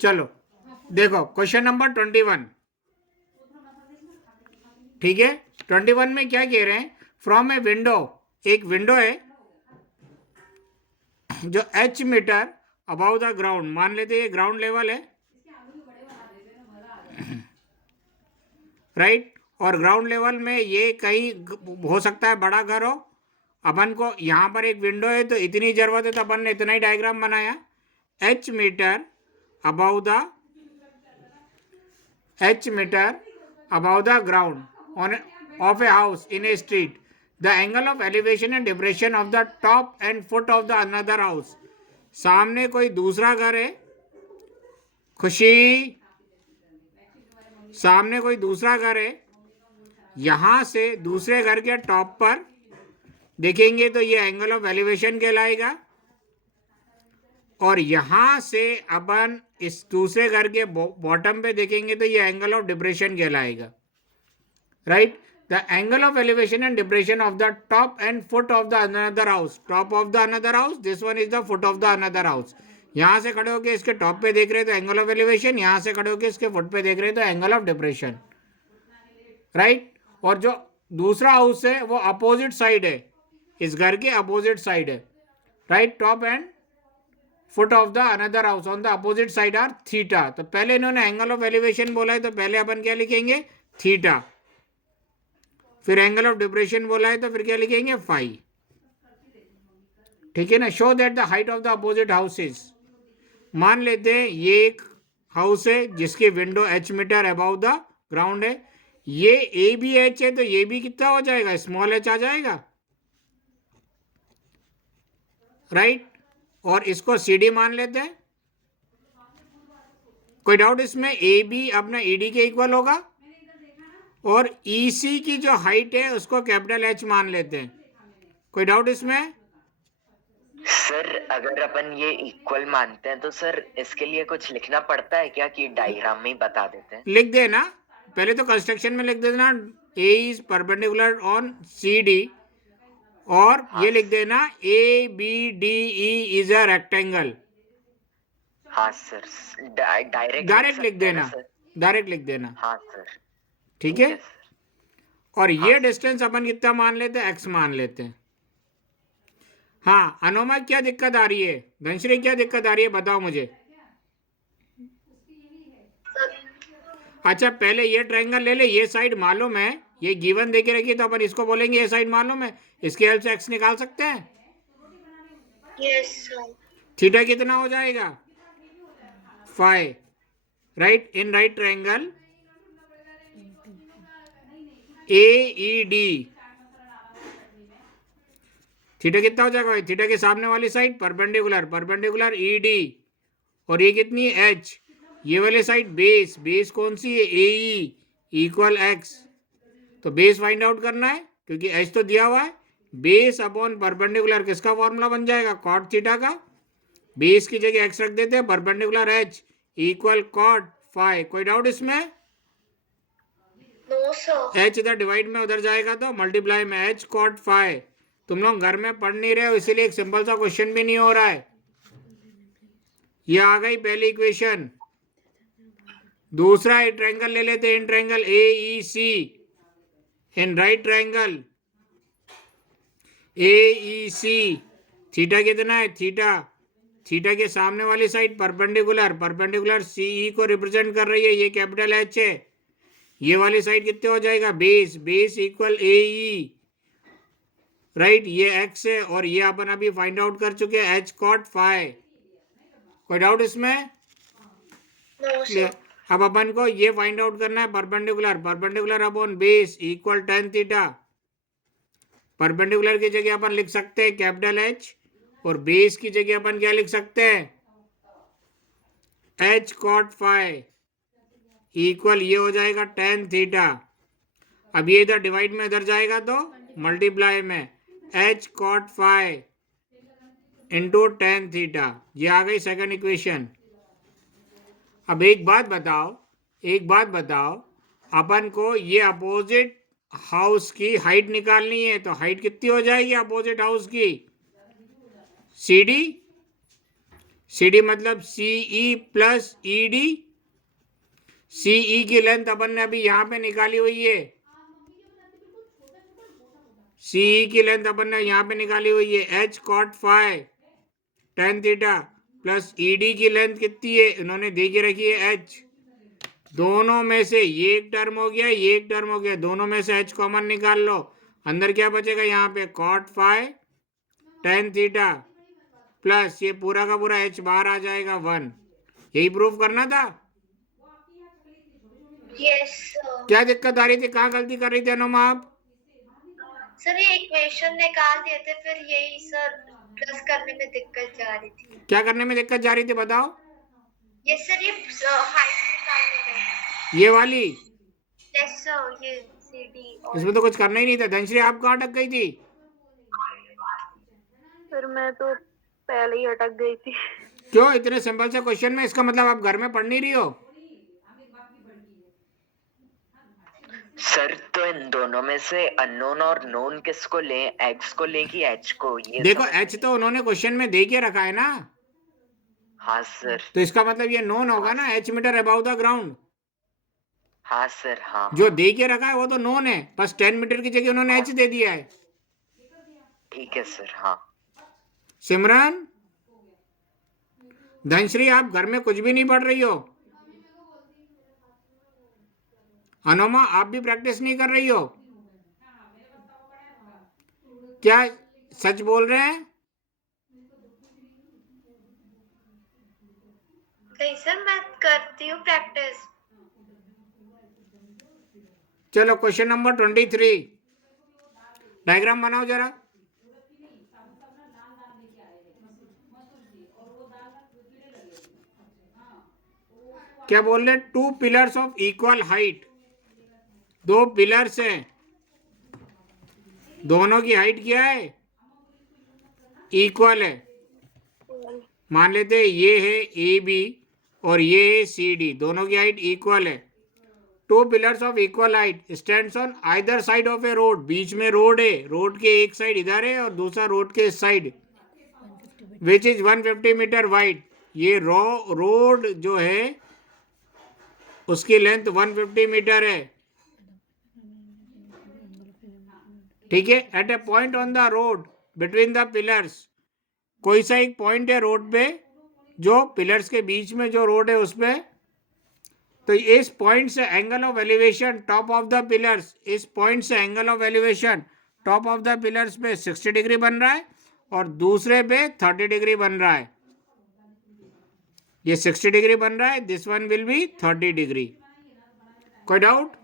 चलो देखो question number 21, ठीक है। 21 में क्या कह रहे हैं, फ्रॉम ए विंडो, एक विंडो है जो h metre above the ground, मान लेते ये ग्राउंड लेवल है, राइट। और ग्राउंड लेवल में ये कहीं हो सकता है बड़ा घर हो। अपन को यहाँ पर एक विंडो है तो इतनी जरूरत है तो अपन ने इतना ही डायग्राम बनाया। h metre above the ground on of a house in a street, the angle of elevation and depression of the top and foot of the another house. सामने कोई दूसरा घर है, खुशी, सामने कोई दूसरा घर है, यहां से दूसरे घर के टॉप पर देखेंगे तो ये एंगल ऑफ एलिवेशन कहलाएगा, और यहां से अपन इस दूसरे घर के बॉटम पे देखेंगे तो ये एंगल ऑफ डिप्रेशन कहलाएगा, right. The angle of elevation and depression of the top and foot of the another house, top of the another house, this one is the foot of the another house. यहां से खड़े होकर इसके top पे देख रहे तो angle of elevation, यहां से खड़े होकर इसके फुट पे देख रहे तो एंगल ऑफ डिप्रेशन, राइट। और जो दूसरा हाउस है वो अपोजिट साइड है, इस घर के अपोजिट साइड है, right. Top and foot of the another house on the opposite side are theta. तो पहले इन्होंने एंगल ऑफ एलिवेशन बोला है तो पहले अपन क्या लिखेंगे, थीटा। फिर एंगल ऑफ डिप्रेशन बोला है तो फिर क्या लिखेंगे, फाई, ठीक है ना। Show that the height of the opposite houses, मान लेते हैं ये एक हाउस है जिसकी window h metre above the ground है, ये ए भी h है तो ये भी कितना हो जाएगा, स्मॉल h आ जाएगा, राइट। और इसको CD मान लेते हैं। कोई डाउट इसमें, ए बी अपना ED के इक्वल होगा, और EC की जो हाइट है उसको कैपिटल H मान लेते हैं। कोई डाउट इसमें? सर अगर अपन ये इक्वल मानते हैं तो सर इसके लिए कुछ लिखना पड़ता है क्या, कि डायग्राम में ही बता देते हैं? लिख देना, पहले तो कंस्ट्रक्शन में लिख देना A is perpendicular on CD, और ये लिख देना ABDE इज अ रेक्टेंगल। हाँ सर, डायरेक्ट लिख देना, डायरेक्ट लिख देना, हाँ सर, ठीक है। और ये डिस्टेंस अपन कितना मान लेते हैं, x मान लेते हैं। हाँ अनोमा क्या दिक्कत आ रही है, धनश्री क्या दिक्कत आ रही है बताओ मुझे। अच्छा पहले ये ट्रायंगल ले ले, ये साइड मालूम है, ये गिवन देके रखी तो अपन इसको बोलेंगे ये साइड मालूम है, इसके हेल्प से x निकाल सकते हैं। Yes sir. थीटा कितना हो जाएगा, phi, right. In right triangle AED theta कितना हो जाएगा भाई, थीटा के सामने वाली साइड परपेंडिकुलर ED, और ये कितनी है H, ये वाली साइड बेस कौन सी है, AE इक्वल x। तो बेस फाइंड आउट करना है क्योंकि h तो दिया हुआ है, बेस अपॉन परपेंडिकुलर किसका फॉर्मूला बन जाएगा, कॉट थीटा का। बेस की जगह x रख देते हैं, perpendicular h equal cot phi. कोई डाउट इसमें? No sir. h इधर डिवाइड में उधर जाएगा तो मल्टीप्लाई में h कॉट फाई। तुम लोग घर में पढ़ नहीं रहे हो इसीलिए एक सिंपल सा क्वेश्चन भी नहीं हो रहा है। ये आ गई पहली इक्वेशन। दूसरा ट्रायंगल ले लेते हैं, in triangle AEC, in right triangle AEC theta कितना है, थीटा के सामने वाली साइड परपेंडिकुलर CE को रिप्रेजेंट कर रही है, ये कैपिटल H है। ये वाली साइड कितने हो जाएगा, बेस इक्वल AE, राइट। ये x है और ये अपन अभी फाइंड आउट कर चुके हैं, h कॉट फाई। कोई डाउट इसमें? No sir. अब अपन को ये फाइंड आउट करना है perpendicular upon base equal tan theta. Perpendicular की जगह अपन लिख सकते हैं कैपिटल H, और बेस की जगह अपन क्या लिख सकते हैं, h कॉट फाई इक्वल ये हो जाएगा tan थीटा। अब ये इधर डिवाइड में इधर जाएगा तो मल्टीप्लाई में h cot phi into tan theta. ये आ गई सेकंड इक्वेशन। अब एक बात बताओ, अपन को ये अपोजिट हाउस की हाइट निकालनी है, तो हाइट कितनी हो जाएगी अपोजिट हाउस की, CD सी डी मतलब सीई प्लस ईडी। सीई की लेंथ अपन ने अभी यहां पे निकाली हुई है, सीई की लेंथ अपन ने यहां पे निकाली हुई है H cot phi tan theta plus ED की लेंथ कितनी है इन्होंने दे के रखी है एच। दोनों में से ये एक टर्म हो गया, ये एक टर्म हो गया, दोनों में से एच कॉमन निकाल लो। अंदर क्या बचेगा यहाँ पे cot phi tan theta plus ये पूरा का पूरा एच बाहर आ जाएगा 1। यही प्रूफ करना था। Yes sir. क्या दिक्कत आ रही थी, कहाँ गलती कर रही थी अनुमा आप? सर ये इक्वेशन निकाल दिए थे, फिर यही सर प्लस करने में दिक्कत जा रही थी। क्या करने में दिक्कत जा रही थी बताओ? यस सर, ये हाइट निकालने में। ये वाली, यस सर, ये सीडी और इसमें तो कुछ करना ही नहीं था। धनश्री आप कहाँ अटक गई थी? सर मैं तो पहले ही अटक गई थी। क्यों? इतने सिंपल से क्वेश्चन में इसका मतलब आप घर में पढ़ नहीं रही हो? सर तो इन दोनों में से अननोन और नोन किसको लें, एक्स को लें कि एच को? ये देखो समझ एच तो उन्होंने क्वेश्चन में दे के रखा है ना, हाँ सर। तो इसका मतलब ये नोन होगा ना, H metre above the ground. हाँ सर। हाँ जो दे के रखा है वो तो नोन है, बस 10 मीटर की जगह उन्होंने एच दे दिया है। ठीक है सर। हाँ सिमरन, धनश्री आप घर में कुछ भी नहीं पढ़ रही हो। अनुमा आप भी प्रैक्टिस नहीं कर रही हो। क्या सच बोल रहे हैं? नहीं सर, मैं करती हूँ प्रैक्टिस। चलो क्वेश्चन नंबर 23, डायग्राम बनाओ जरा। क्या बोल रहे? 2 pillars of equal height, 2 pillars हैं, दोनों की हाइट क्या है? इक्वल है। मान लेते हैं ये है ए बी और ये है सी डी, दोनों की हाइट इक्वल है। 2 pillars of equal height stands on either side of a road, बीच में रोड है, रोड के एक साइड इधर है और दूसरा रोड के side, which is 150 metre wide. ये रोड जो है उसकी लेंथ 150 मीटर है, ठीक है। At a point on the road between the pillars, कोई सा एक पॉइंट है रोड पे, जो पिलर्स के बीच में जो रोड है उस पे, तो इस पॉइंट से angle of elevation top of the pillars, इस पॉइंट से angle of elevation top of the pillars पे 60 डिग्री बन रहा है और दूसरे पे 30 डिग्री बन रहा है। ये 60 डिग्री बन रहा है, this one will be 30 degree. कोई doubt?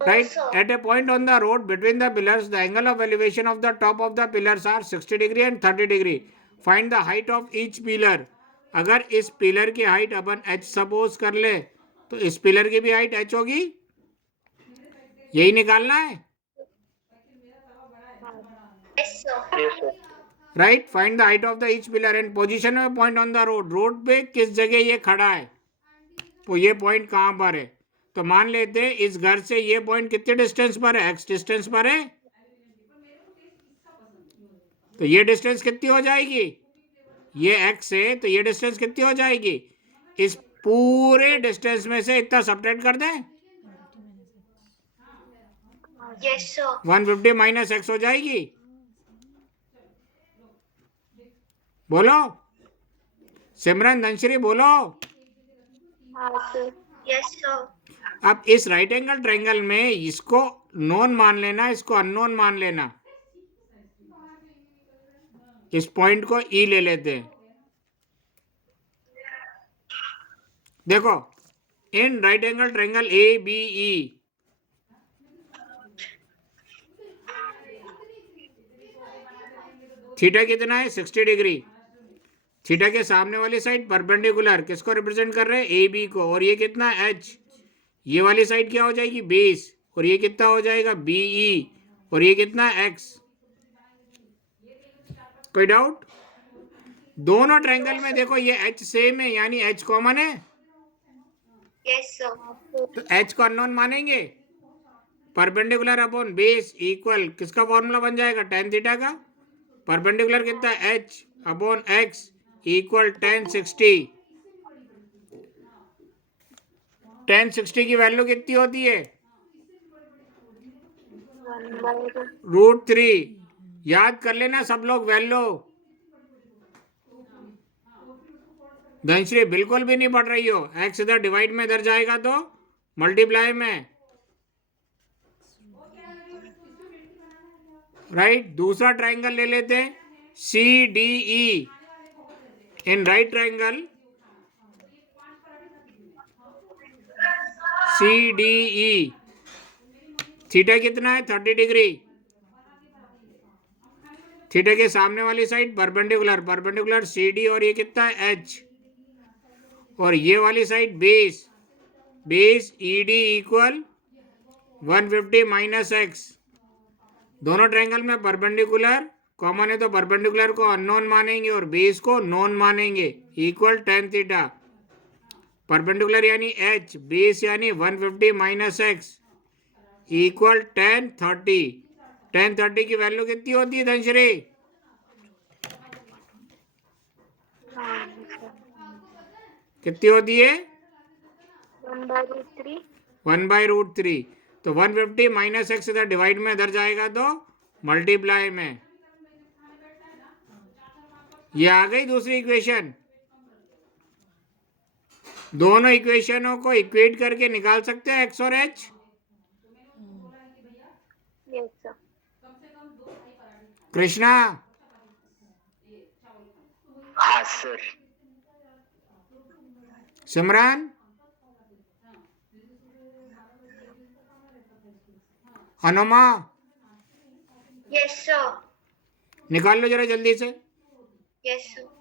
Right, at a point on the road between the pillars, the angle of elevation of the top of the pillars are 60 degree and 30 degree. Find the height of each pillar. अगर इस pillar की height अपन h suppose कर ले तो इस pillar की भी height h होगी, यही निकालना है। Yes sir. Right, find the height of the each pillar and position of point on the road. Road पे किस जगह ये खड़ा है, तो ये पॉइंट कहाँ पर है? तो मान लेते हैं इस घर से ये पॉइंट कितने डिस्टेंस पर है? x डिस्टेंस पर है। तो ये डिस्टेंस कितनी हो जाएगी? ये x है तो ये डिस्टेंस कितनी हो जाएगी? इस पूरे डिस्टेंस में से इतना सब्ट्रैक्ट कर दें, यस सर। 150 माइनस x हो जाएगी। बोलो सिमरन, धनश्री बोलो। हाँ सर। Yes sir. अब इस राइट एंगल ट्रायंगल में इसको नोन मान लेना, इसको अननोन मान लेना। इस पॉइंट को E ले लेते हैं। देखो in right angle triangle ABE, theta कितना है? 60 डिग्री। थीटा के सामने वाली साइड परपेंडिकुलर किसको रिप्रेजेंट कर रहे हैं? AB को। और ये कितना H, ये वाली साइड क्या हो जाएगी? बेस। और ये कितना हो जाएगा? BE। और ये कितना X। कोई डाउट? दोनों ट्रायंगल में देखो ये H सेम है, यानी H कॉमन है। Yes sir. तो H को अननोन मानेंगे। परपेंडिकुलर अपॉन बेस इक्वल किसका फॉर्मूला बन जाएगा? tan थीटा का। परपेंडिकुलर कितना है? H upon x equal 1060। 1060 की वैल्यू कितनी होती है? 1/√3। √3। याद कर लेना सब लोग वैल्यू। धनश्री बिल्कुल भी नहीं पढ़ रही हो। x इधर डिवाइड में इधर जाएगा तो मल्टीप्लाई में, राइट। दूसरा ट्राइंगल ले लेते हैं, CDE। In right triangle CDE, theta कितना है? 30 डिग्री। थीटा के सामने वाली साइड परपेंडिकुलर, परपेंडिकुलर CD, और ये कितना है? H। और ये वाली side base, base ED equal 150 minus x। दोनों ट्रायंगल में परपेंडिकुलर कॉमन है तो परपेंडिकुलर को अननोन मानेंगे और बेस को नोन मानेंगे। इक्वल tan थीटा, परपेंडिकुलर यानी h, बेस यानी 150 minus x equal tan 30। tan 30 की वैल्यू कितनी होती है धनश्री? कितनी होती है? 1/√3। 1/√3। तो 150 माइनस x इधर डिवाइड में इधर जाएगा तो मल्टीप्लाई में। ये आ गई दूसरी इक्वेशन। दोनों इक्वेशनों को इक्वेट करके निकाल सकते हैं x और h। Yes sir. कृष्णा, हाँ sir. Simran, Anuma, yes sir. निकाल लो जरा जल्दी से। Yes sir.